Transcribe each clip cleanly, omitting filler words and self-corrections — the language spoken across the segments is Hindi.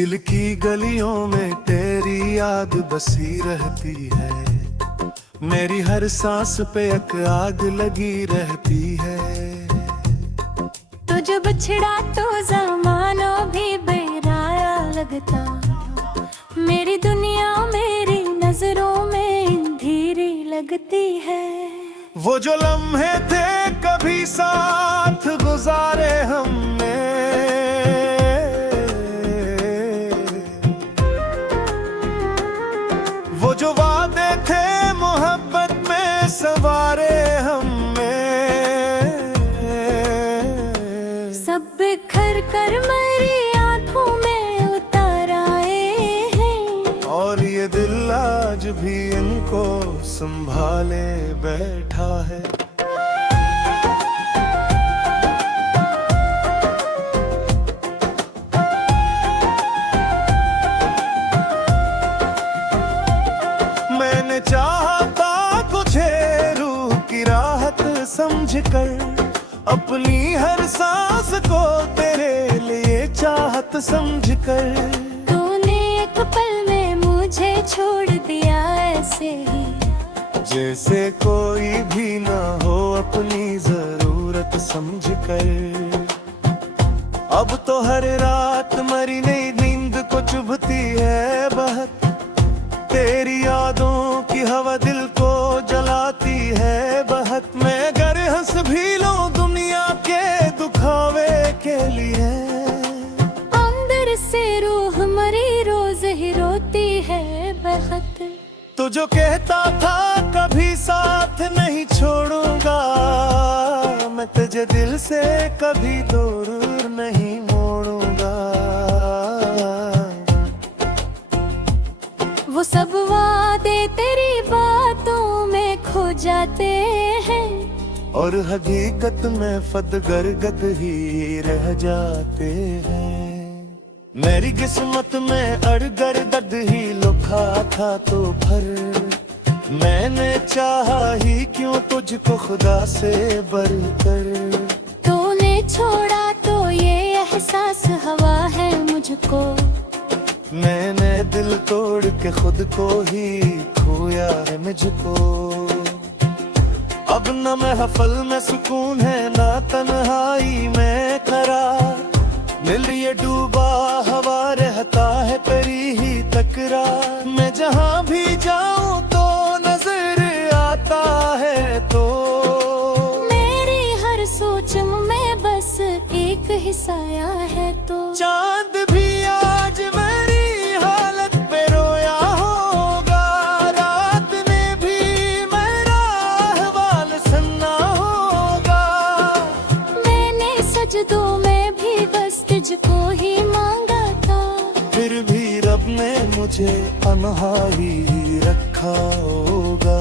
दिल की गलियों में तेरी याद बसी रहती है, मेरी हर सांस पे एक आग लगी रहती है। तुझ बिछड़ा तो ज़माना भी बेराया लगता, मेरी दुनिया मेरी नजरों में धीरे लगती है। वो जो लम्हे थे कभी साथ गुजारे हमने, वो जो वादे थे मोहब्बत में सवारे हमें, सब बिखर कर मेरी आंखों में उतर आए हैं, और ये दिल आज भी इनको संभाले बैठा है। मैंने चाहा था तुझे रूह की राहत समझकर, अपनी हर सांस को तेरे लिए चाहत समझकर। तूने एक पल में मुझे छोड़ दिया ऐसे ही, जैसे कोई भी ना हो अपनी जरूरत समझकर। अब तो हर रात मरी नई नींद को चुभती है बहक, तेरी यादों की हवा दिल को जलाती है बहक। मैं अगर हंस भी लूं दुनिया के दुखावे के लिए, अंदर से रूह मरी रोज ही रोती है बहुत। तो जो कहता था कभी साथ नहीं छोड़ूंगा, मैं तुझे दिल से कभी दूर नहीं मोड़ूंगा। वो सब वादे तेरी बातों में खो जाते हैं, और हकीकत में फदगरगत ही रह जाते हैं। मेरी किस्मत में अड़गर दर्द ही लिखा था तो भर, मैंने चाहा ही क्यों तुझको खुदा से बढ़कर। तूने छोड़ा तो ये एहसास हवा है मुझको, मैंने दिल तोड़ के खुद को ही खोया है मुझको। अब न महफल में सुकून है ना तन्हाई में करार, दिल ये डूबा हवा रहता है तेरी ही तकरार। मैं जहाँ भी जाऊँ तो नजर आता है तो, मेरी हर सोच में बस एक ही साया है तो। चांद भी आज मेरी हालत पे रोया होगा, रात ने भी मेरा अहवाल सुनना होगा। मैंने सजदों में भी बस तुझको ही मांगा था, फिर भी रब ने मुझे अनहाई रखा होगा।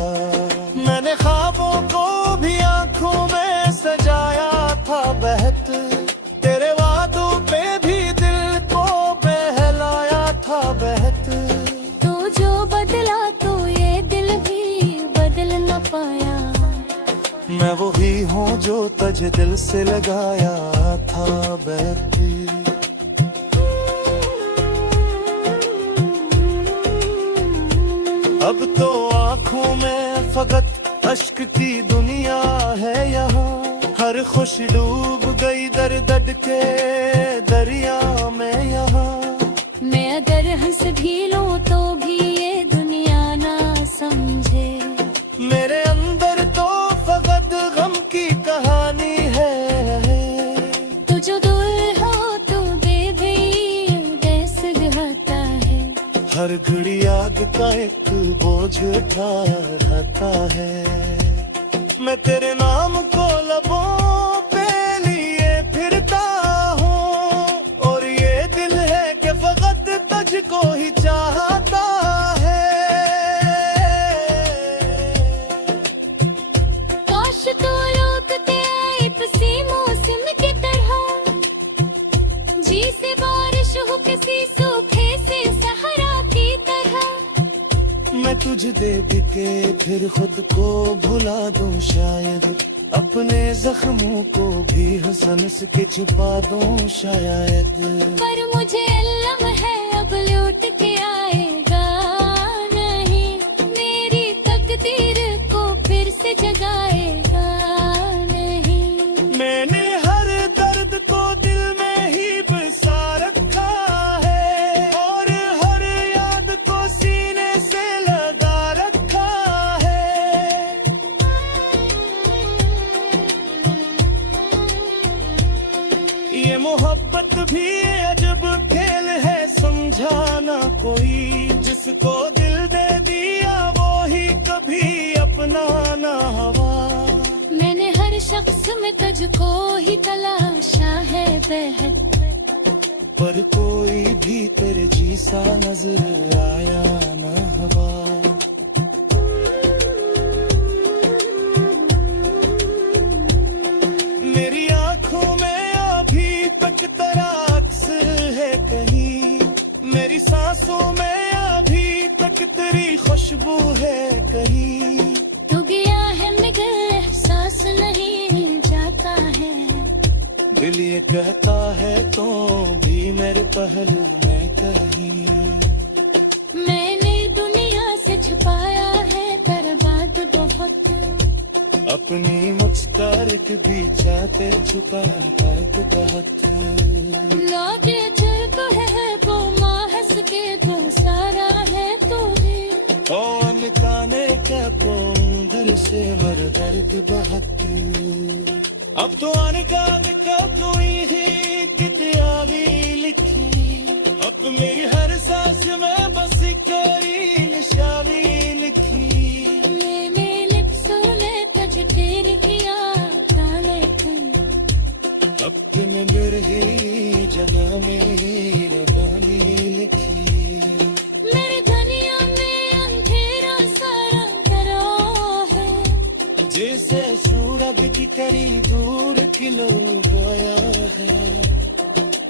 मैंने ख्वाबों को भी आंखों में सजाया था बहत, तेरे वादों पे भी दिल को बहलाया था बहत। तो जो बदला तो ये दिल भी बदल न पाया, मैं वही हूँ जो तुझे दिल से लगाया था बहत। अब तो आँखों में फकत अश्क की दुनिया है यहाँ, हर खुशी डूब गई दर दर्द के दरिया में यहाँ। मैं अगर हंस भी लूं तो भी ये दुनिया ना समझे, मेरे अंदर तो फकत गम की कहानी है। तू जो दूर हो तो बेबी उदास रहता है, हर घड़ी आग का एक बोझ उठा रहता है। मैं तेरे नाम को लबों पे लिए फिरता हूँ, और ये दिल है कि फकत तुझको ही चाहता है। काश तो लौटते आए किसी मौसम की तरह, जी से बारिश हो किसी सूखे से सहारा की तरह। मैं तुझे दे के फिर खुद को भुला दूं शायद, अपने जख्मों को भी हंस के छुपा दूं शायद। पर मुझे इल्म है कोई जिसको दिल दे दिया वो ही कभी अपना ना हवा। मैंने हर शख्स में तुझको ही तलाशा है बहन, पर कोई भी तेरे जैसा नजर आया ना हवा। मेरी आंखों में अभी तक तेरा अक्स है कहीं, मेरी सांसों में अभी तक तेरी खुशबू है कहीं। तू गया है मगर एहसास नहीं जाता है, दिल ये कहता है तो भी मेरे पहलू में कहीं। मैंने दुनिया से छुपाया है बर्बाद बहुत, अपनी मुस्कुराहट भी चाहते छुपा फर्क बहुत। लागे चल को है वो माँ हंस के तो सारा है तू ही। कौन जाने क्या तो अंदर से मर दर्द बहुत। अब तो आने का कोई ही किताबी लिखी, अब मेरी हर सांस में बस करी निशानी लिखी। मैंने लिप्सों ने तुझ तेरे किया जाने क्यों, अब तूने मेरे ही जगह में रबानी लिखी। मेरी दुनिया में अंधेरा सारा डरा है, जैसे सूरज की करी दूर खिलो गया है।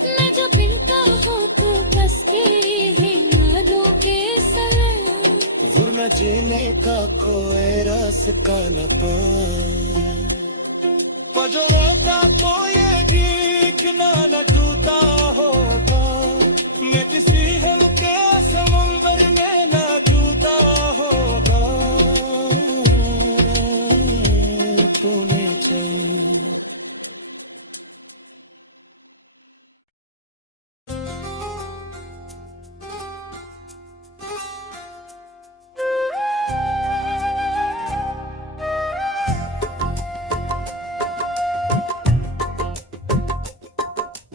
मैं जो मिलता हूँ तो बस तेरी यादों के संग, गुरना जीने का कोई रास्ता न पा। जो रोता तो ये दिखना न टूटा होगा, मैं किसी हल्के समुंदर में न टूटा होगा। तूने चल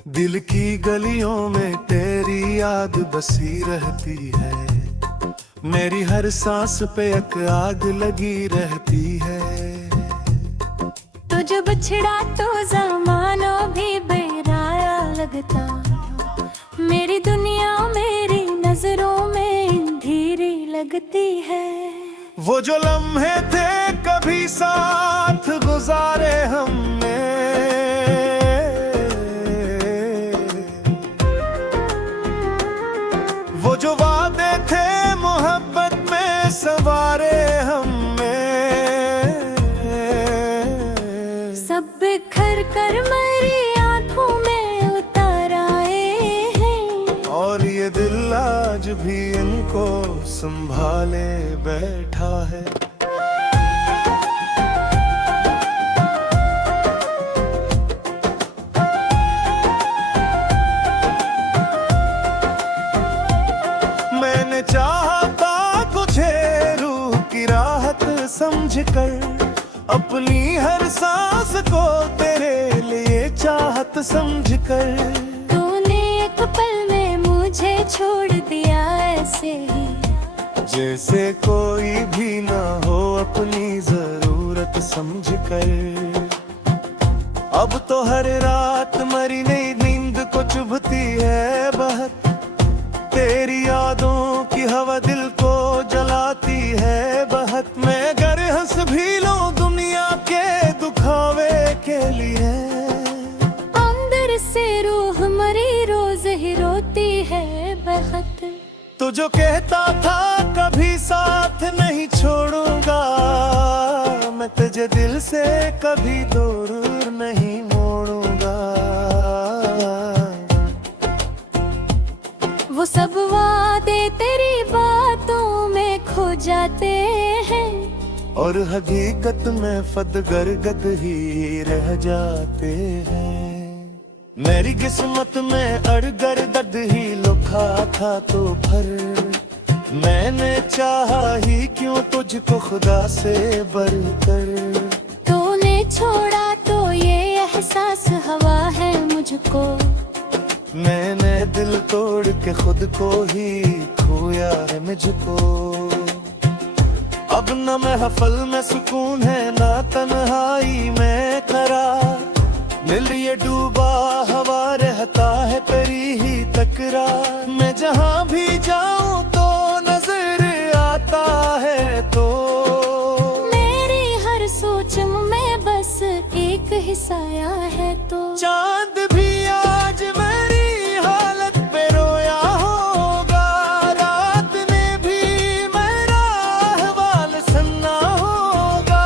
दिल की गलियों में तेरी याद बसी रहती है, मेरी हर सांस पे एक आग लगी रहती है। तुझ बिछड़ा तो जमाना भी बेराया लगता, मेरी दुनिया मेरी नजरों में अंधेरी लगती है। वो जो लम्हे थे कभी साथ गुजारे हमने, वो जो वादे थे मोहब्बत में सवारे हमें, सब बिखर कर मेरी आंखों में उतर आए हैं, और ये दिल आज भी इनको संभाले बैठा है। मैंने चाहा था तुझे रूह की राहत समझकर, अपनी हर सांस को तेरे लिए चाहत समझकर। तूने एक पल में मुझे छोड़ दिया ऐसे ही, जैसे कोई भी ना हो अपनी जरूरत समझकर। अब तो हर रात मरी नई नींद को चुभती है बहुत, तेरी यादों की हवा दिल को जलाती है बहुत। मैं अगर हंस भी लूं दुनिया के दुखावे के लिए, अंदर से रूह मरी रोज ही रोती है बहुत। तो जो कहता था कभी साथ नहीं छोड़ूंगा, मैं तुझे दिल से कभी दूर नहीं मोड़ूंगा। वो सब वादे तेरी बातों में खो जाते हैं, और हकीकत में फदगरगद ही रह जाते हैं। मेरी किस्मत में अड़गर दर्द ही लिखा था तो भर, मैंने चाहा ही क्यों तुझको खुदा से बढ़कर। तूने छोड़ा तो ये एहसास हवा है मुझको, मैंने दिल दिल तोड़ के खुद को ही खोया है मुझको। अब न महफल में सुकून है ना तन्हाई में करार, दिल ये डूबा हवा रहता है तेरी ही तकरार। मैं जहाँ भी जाऊँ तो नजर आता है तो मेरी हर सोच में बस एक ही साया है तो चांद भी आज मेरी हालत पे रोया होगा, रात ने भी मेरा अहवाल सुनना होगा।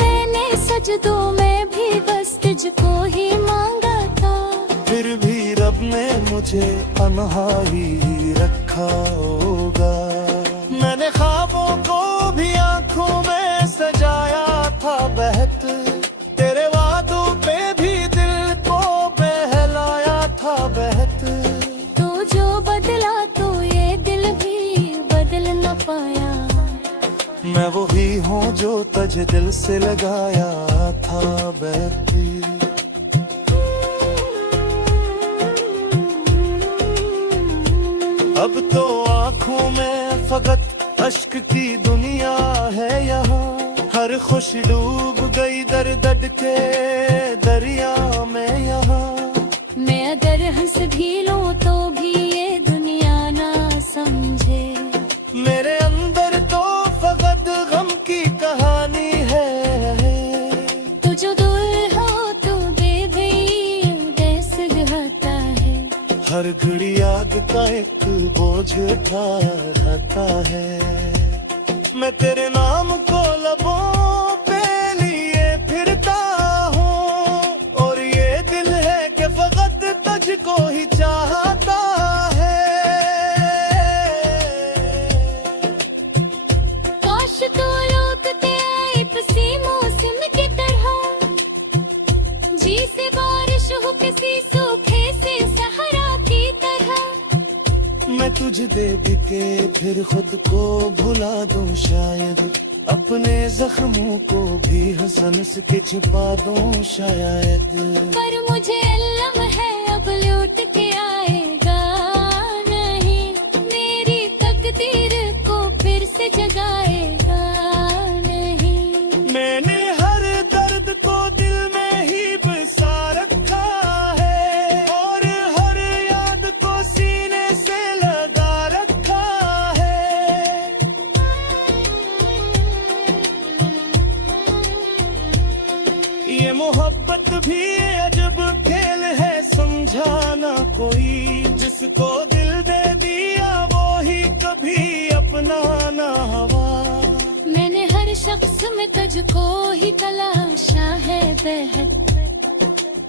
मैंने सजदों में भी बस तुझको ही मांगा था, फिर भी रब ने मुझे अनहाई रखा होगा। मैंने ख्वाबों को भी आंखों में सजाया था बहत, तेरे वादों पे भी दिल को बहलाया था बहत। तो जो बदला तो ये दिल भी बदल न पाया। मैं वही हूँ जो तुझे दिल से लगाया था बहती। अब तो आँखों में फकत अश्क की दुनिया है यहाँ, हर खुशी डूब गई दर्द के दरिया में यहाँ। मैं अगर हंस भी लूं तो भी ये दुनिया ना समझे, मेरे अंदर तो फकत गम की कहानी है। तू जो दूर हो तो बेबी उदय सुलझाता है, हर घड़ी आग का एक बोझ उठा रहता है। मैं तेरे नाम को लबों पे लिए फिरता हूँ, और ये दिल है कि फकत तुझको ही चाहता है। काश तू लौटते आए किसी मौसम की तरह, जी से बारिश हो किसी सूखे से सहारा की तरह। मैं तुझे दे के फिर खुद को भुला दूं शायद, अपने जख्मों को भी हंसन से छिपा दूं शायद। पर मुझे इल्म है अब लौट के आएगा नहीं, मेरी तकदीर को फिर से जगाएगा नहीं। मैंने हर दर्द को दिल में ही बसा रखा है, और हर याद को सीने से लगा रखा है। ये मोहब्बत भी अजब खेल है समझाना कोई, जिसको दिल दे दिया वो ही कभी अपना ना हवा। मैंने हर शख्स में तुझको ही तलाशा है बहन,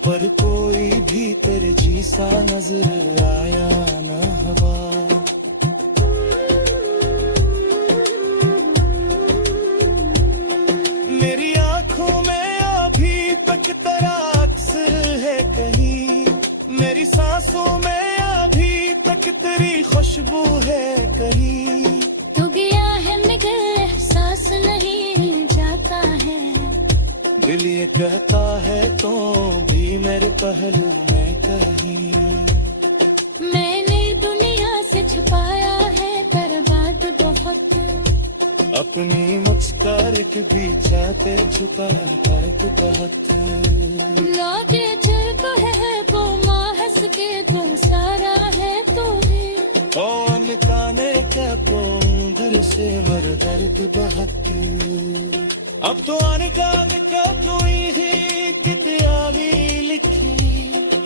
पर कोई भी तेरे जैसा नजर आया ना हवा। मेरी आंखों में अभी तक तेरा अक्स है कहीं, मेरी सांसों में अभी तक तेरी खुशबू है कहीं। तू गया है मगर एहसास नहीं जाता है, दिल ये कहता है तो भी मेरे पहलू में कहीं। मैंने दुनिया से छुपाया है बर्बाद बहुत, अपनी मुस्कुराहट भी चाहते छुपा फर्क बहुत। लागे चल तो है वो माहस के तो सारा है तो भी, कौन काने क्या कौन घर से मर दर्द बहुत। अब तो आने का तू ही किताबी लिखी,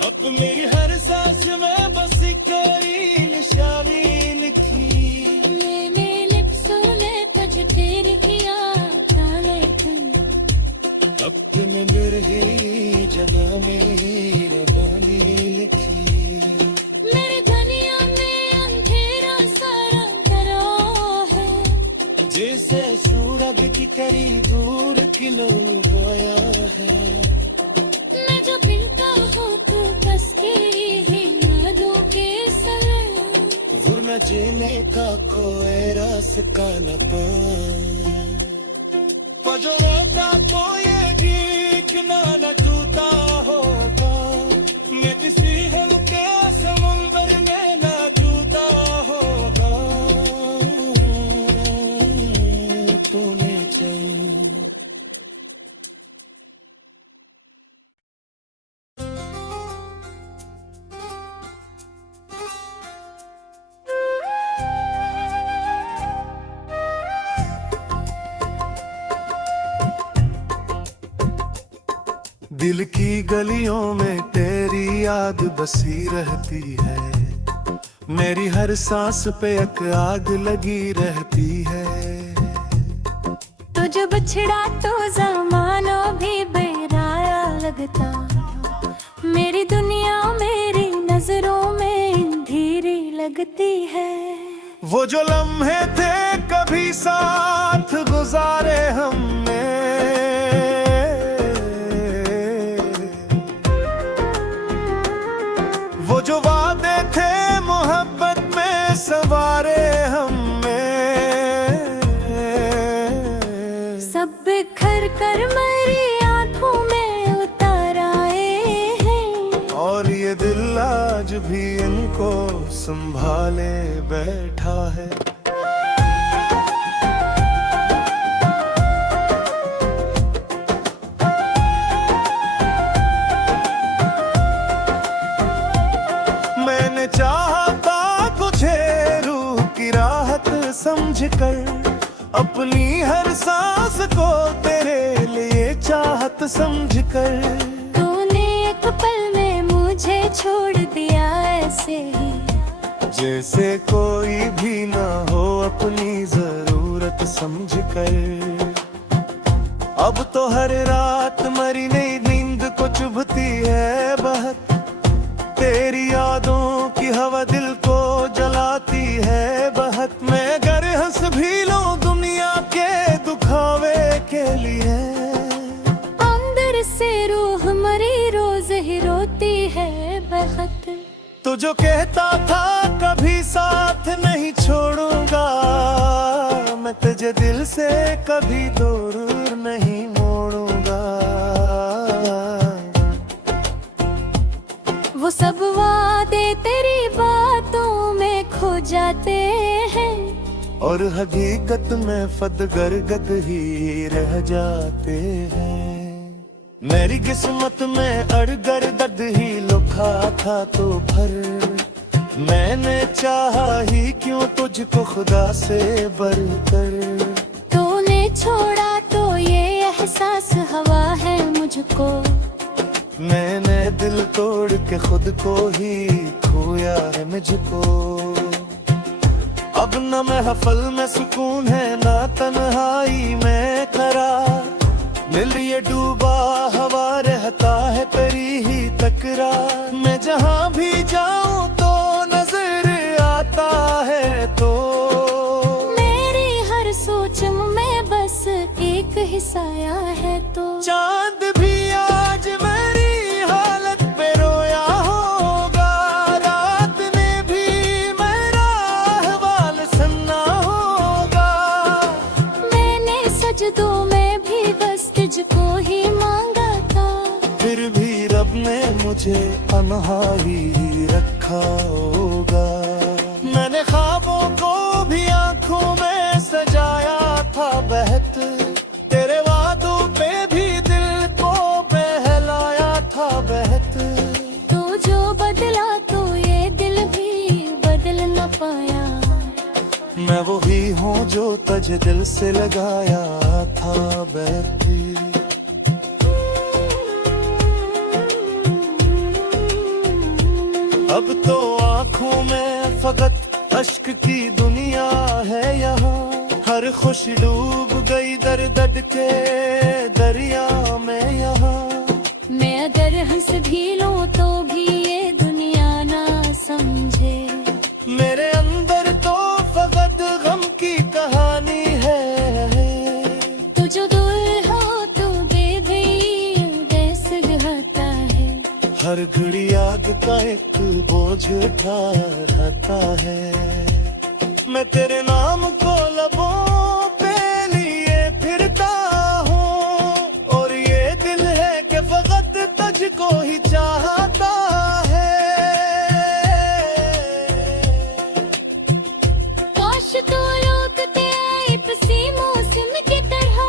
अब मेरी हर सांस में बस करी निशानी लिखी। मैंने लिप्सों ने तुझ तेरे किया था लेकिन, अब तुमने मेरी जगह में रबानी लिखी। मेरी दुनिया में अंधेरा सारा डरा है, जैसे सूरज की करी दूर किलो गया है। मैं जो फिरता हूँ तो बस तेरी ही यादों के संग, गुरना जीने का कोई रास्ता न पाए, जो होता तो ये ठिकाना न टूटा होगा। मैं किसी हल्के समुंदर दिल की गलियों में तेरी याद बसी रहती है, मेरी हर सांस पे एक आग लगी रहती है। तो जो बिछड़ा तो ज़माना भी बेराया लगता, मेरी दुनिया मेरी नजरों में अंधेरी लगती है। वो जो लम्हे थे कभी साथ गुजारे हमने, वो जो वादे थे मोहब्बत में सवारे हमने, सब बिखर कर मेरी आंखों में उतर आए हैं, और ये दिल आज भी इनको संभाले बैठा है। मैंने चाहा था तुझे रूह की राहत समझकर, अपनी हर सांस को तेरे लिए चाहत समझकर। तूने एक पल में मुझे छोड़ दिया ऐसे ही, जैसे कोई भी ना हो अपनी जरूरत समझकर। अब तो हर रात मरी नई नींद को चुभती है बहक, तेरी यादों की हवा दिल को जलाती है बहक। मैं गर हंस भी लूं दुनिया के दुखावे के लिए, अंदर से रूह मरी रोज ही रोती है बहुत। तो जो कहता था कभी साथ नहीं छोड़ूंगा, मैं तुझे दिल से कभी दूर नहीं मोड़ूंगा। वो सब वादे तेरी बातों में खो जाते हैं, और हकीकत में फदगरगद ही रह जाते हैं। मेरी किस्मत में अड़गर दर्द ही लुका था तो भर, मैंने चाहा ही क्यों तुझको खुदा से बढ़कर। तूने छोड़ा तो ये एहसास हवा है मुझको, मैंने दिल तोड़ के खुद को ही खोया है मुझको। अब न महफल में सुकून है ना तन्हाई में करार, दिल ये डूबा हवा रहता है तेरी ही तकरार। मैं जहाँ भी जाऊँ तो नजर आता है तो, मेरी हर सोच में बस एक ही साया है तो। चांद भी आज मेरी हालत पे रोया होगा, रात ने भी मेरा अहवाल सुनना होगा। मैंने सजदों में भी बस तुझको ही मांगा था, फिर भी रब ने मुझे अनहाई रखा होगा। मैंने ख्वाबों को भी आंखों में सजाया था बहत, तेरे वादों पे भी दिल को बहलाया था बहत। तो जो बदला तो ये दिल भी बदल न पाया, मैं वही हूँ जो तुझे दिल से लगाया था बहती। अब तो आँखों में फकत अश्क की दुनिया है यहाँ, हर खुशी डूब गई दर दर के दरिया में यहाँ। मैं अगर हंस भी लूं तो भी ये दुनिया ना समझे, मेरे अंदर तो फकत गम की कहानी है। तू जो दूर हो तो बेबी उदास रहता है, हर घड़ी आग का एक बोझ उठा रहता है। मैं तेरे नाम को लबों पे लिए फिरता हूँ, और ये दिल है कि फकत तुझको ही चाहता है। काश तू लौटते आए किसी मौसम की तरह,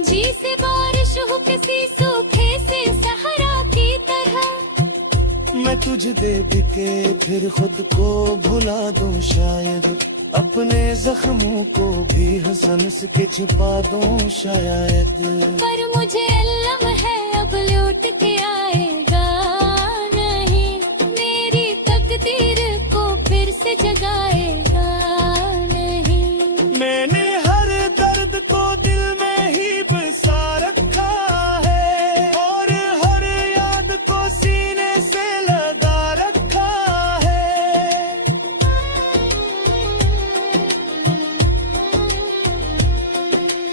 जी से बारिश हो किसी सूखे से सहारा की तरह। मैं तुझे दे के फिर खुद को भुला दूं शायद, अपने जख्मों को भी हंस के छिपा दूं शायद। पर मुझे इल्म है जगाएगा नहीं। मैंने हर दर्द को दिल में ही बसा रखा है और हर याद को सीने से लगा रखा है।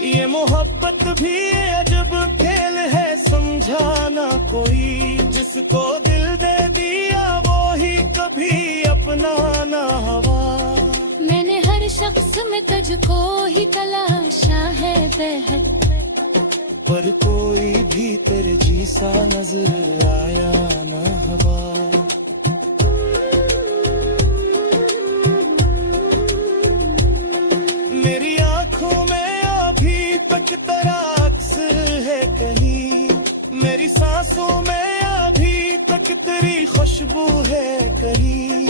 ये मोहब्बत भी अजब खेल है, समझाना कोई। जिसको दिल दे दिया वो ही कभी अपना ना हवा। मैंने हर शख्स में तुझको ही तलाशा है बेहद, पर कोई भी तेरे जैसा नजर आया ना हवा। मेरी आंखों में अभी तक तेरा अक्स है कहीं, मेरी सांसों में अभी तक तेरी खुशबू है कहीं।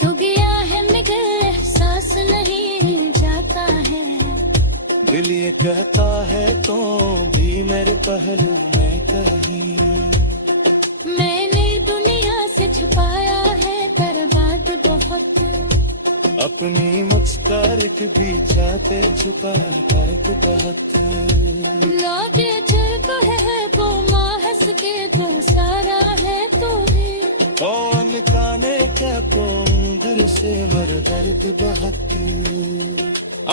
तू गया है मगर एहसास नहीं जाता है, दिल ये कहता है तो भी मेरे पहलू में कहीं। मैंने दुनिया से छुपाया है बर्बाद बहुत, अपनी मुस्कुराहट भी चाहते छुपा फर्क बहुत। लौटे चल तो है वो माहस के तो सारा है तू ही। कौन काने क्या दिल से मर दर्द बहुत।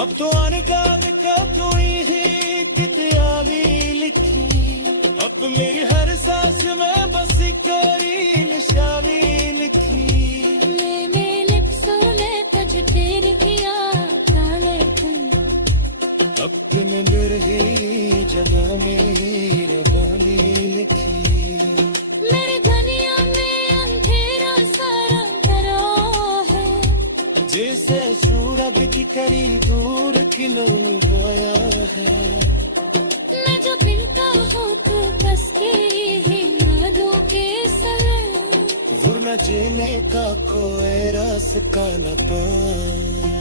अब तो अनकान का कोई ही किताबी लिखी, अब मेरी हर सांस में बस करी निशानी लिखी। अब तुम ही जगह में रबानी लिखी। मेरी दुनिया में अंधेरा सारा करो है, जैसे सूरज की करी दूर खिलो गया है। मैं जो पीता हूँ तो बस की ही यादों के सर, वरना जीने का कोई रास्ता न पाए।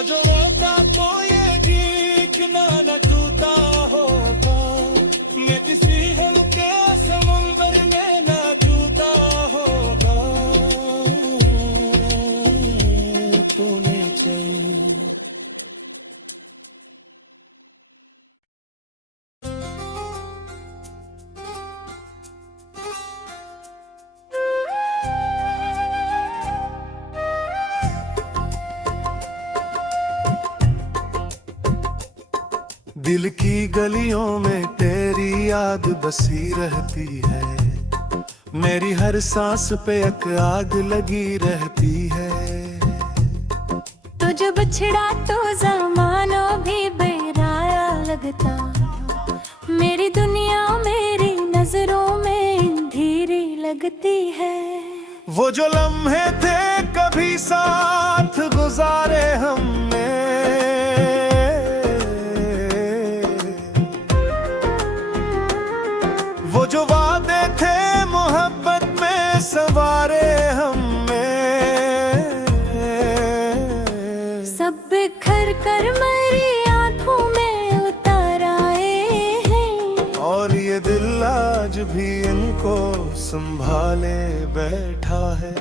जो रोता तो ये दिखना न टूटा होगा, मैं किसी हल्के समुंदर में न टूटा होगा। तूने चल दिल की गलियों में तेरी याद बसी रहती है, मेरी हर सांस पे एक आग लगी रहती है। तो जो बिछड़ा तो ज़माना भी बेराया लगता, मेरी दुनिया मेरी नजरों में अंधेरी लगती है। वो जो लम्हे थे कभी साथ गुजारे हमने, वो जो वादे थे मोहब्बत में सवारे हमें, सब बिखर कर मेरी आंखों में उतर आए हैं। और ये दिल आज भी इनको संभाले बैठा है।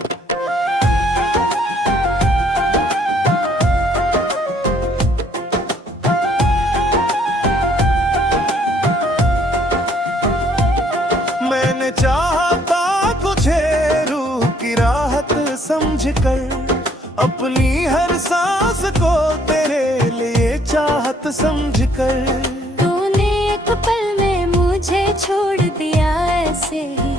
मैंने चाहा था तुझे रूह की राहत समझकर, अपनी हर सांस को तेरे लिए चाहत समझकर। तूने एक पल में मुझे छोड़ दिया ऐसे ही,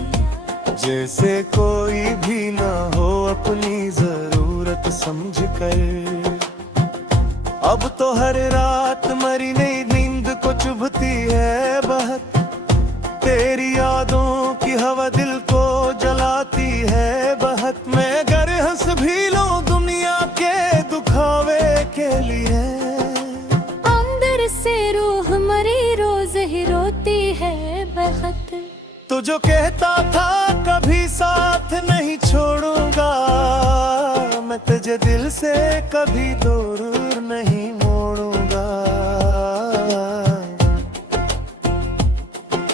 जैसे कोई भी ना हो अपनी जरूरत समझकर। अब तो हर रात मरी नई नींद को चुभती है बहुत, तेरी यादों की हवा दिल को जलाती है बहुत। मैं अगर हंस भी लूं दुनिया के दुखावे के लिए, अंदर से रूह मरी रोज ही रोती है बहुत। तो जो कहता था कभी साथ नहीं छोड़ूंगा, मैं तुझे दिल से कभी दूर नहीं मोड़ूंगा।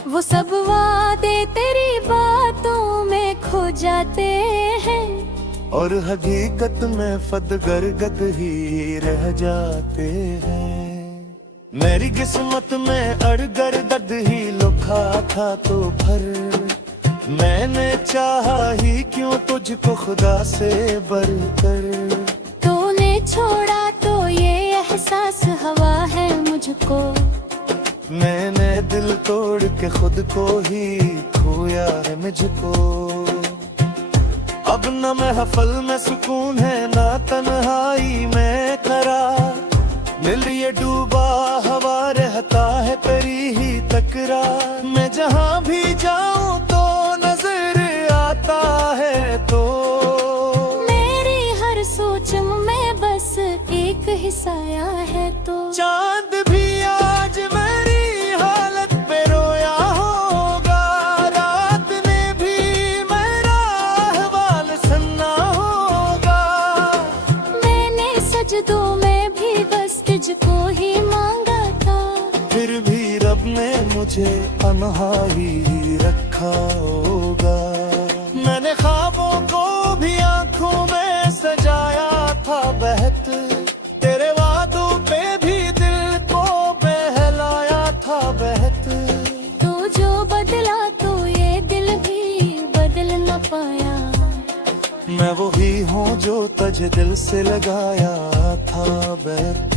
वो सब वादे तेरी बातों में खो जाते हैं, और हकीकत में फदगरगद ही रह जाते हैं। मेरी किस्मत में अड़गर दर्द ही लिखा था तो भर, मैंने चाहा ही क्यों तुझको खुदा से बढ़कर। तूने छोड़ा तो ये एहसास हवा है मुझको, मैंने दिल तोड़ के खुद को ही खोया है मुझको। अब न महफल में सुकून है ना तन्हाई में करार, दिल ये डूबा हवा रहता है तेरी ही तकरार। मैं जहाँ भी जाऊँ तो नजर आता है तो, मेरी हर सोच में बस एक ही साया है तो। चांद भी आज मेरी हालत पे रोया होगा, रात ने भी मेरा अहवाल सुनना होगा। मैंने सजदों में भी बस तुझको ही मांगा था, फिर भी रब ने मुझे अनहाई रखा होगा। मैंने ख्वाबों को भी आंखों में सजाया था बहत, तेरे वादों पे भी दिल को बहलाया था बहत। तो जो बदला तो ये दिल भी बदल न पाया। मैं वही हूँ जो तुझे दिल से लगाया था बहत।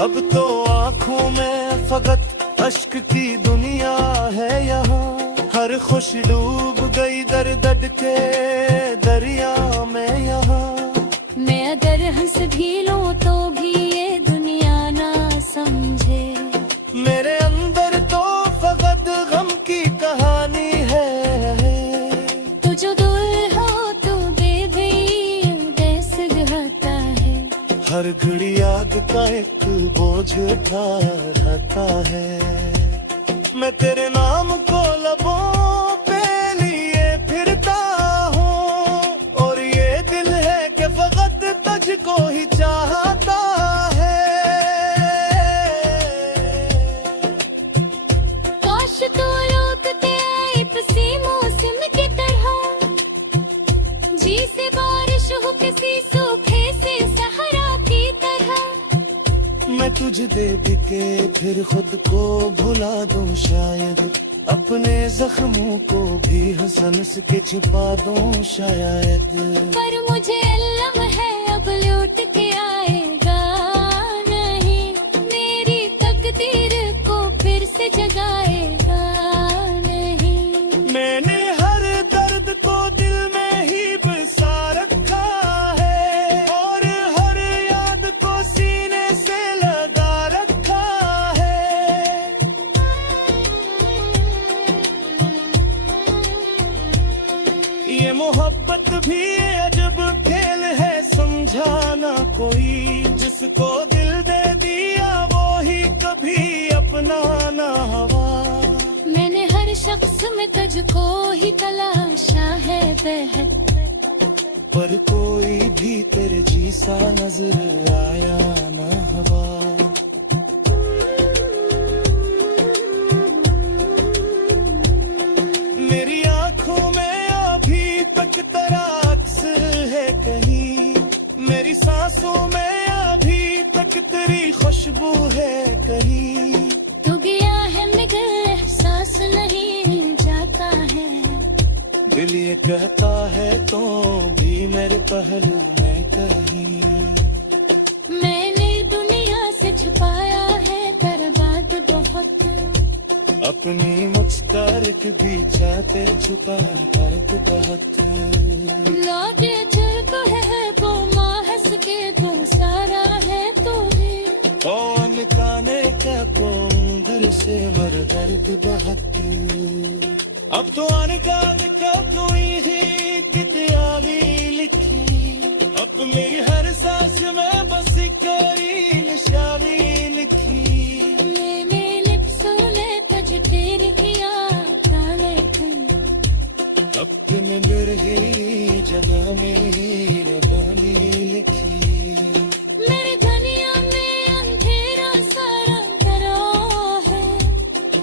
अब तो आँखों में फकत अश्क की दुनिया है यहाँ, हर खुश डूब गई दर दर्द के दरिया में यहाँ। मैं अगर हंस भी लूं तो भी ये दुनिया ना समझे, मेरे अंदर तो फकत गम की कहानी है। तू जो दूर हो तो बेबी उदेस रहता है, हर घड़ी आग का एक बोझ उठा रहता है। मैं तेरे नाम को लबों पे लिए फिरता हूँ, और ये दिल है कि फकत तुझको ही चाहता है। काश तू लौटते आए किसी मौसम की तरह, जी से बारिश हो किसी सूखे से सहारा की तरह। मैं तुझे दे के फिर खुद को भुला दूं शायद, अपने जख्मों को भी हंसन के छिपा दूं शायद। पर मुझे इल्म है अब लौट के आएगा नहीं, मेरी तकदीर को फिर से जगाएगा नहीं। मैंने हर दर्द को दिल में ही बसा रखा है, और हर याद को सीने से लगा रखा है। ये मोहब्बत भी अजब खेल है समझाना कोई, जिसको दिल दे दिया वो ही कभी अपनाना हवा। मैंने हर शख्स में तुझको ही तलाशा है बेहद, पर कोई भी तेरे जैसा नजर आया ना हवा। मेरी आंखों में अभी तक तेरा अक्स है कहीं, मेरी सांसों में अभी तक तेरी खुशबू है कहीं। तू गया है मगर एहसास नहीं जाता है, दिल ये कहता है तो भी मेरे पहलू में कहीं। मैंने दुनिया से छुपाया है बर्बाद बहुत, अपनी मुस्कान भी चाहते छुपा फर्क बहुत। लागे चल तो है वो माँ हंस के तो सारा है तू ही, कौन काने क्या कौन दिल से मर दर्द बहुत। अब तो अनकान का कोई ही किताबी लिखी, अब मेरी हर सांस में बस करी निशानी लिखी। मैंने लिप्सों ने तुझ तेरे किया जाने तुम, अब तुमने मेरी जगह में ही रबानी लिखी। मेरे दुनिया में अंधेरा सारा करो है,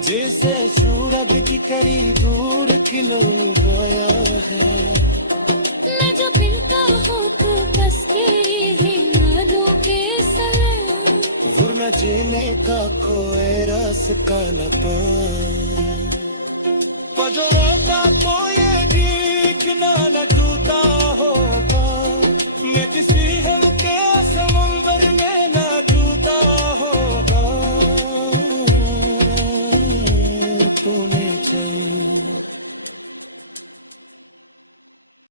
जैसे सूरज की तेरी दूर किलो गया है। मैं जो मिलता हूँ तो बस तेरी यादों के संग। वरना जीने का कोई रास्ता न पाए।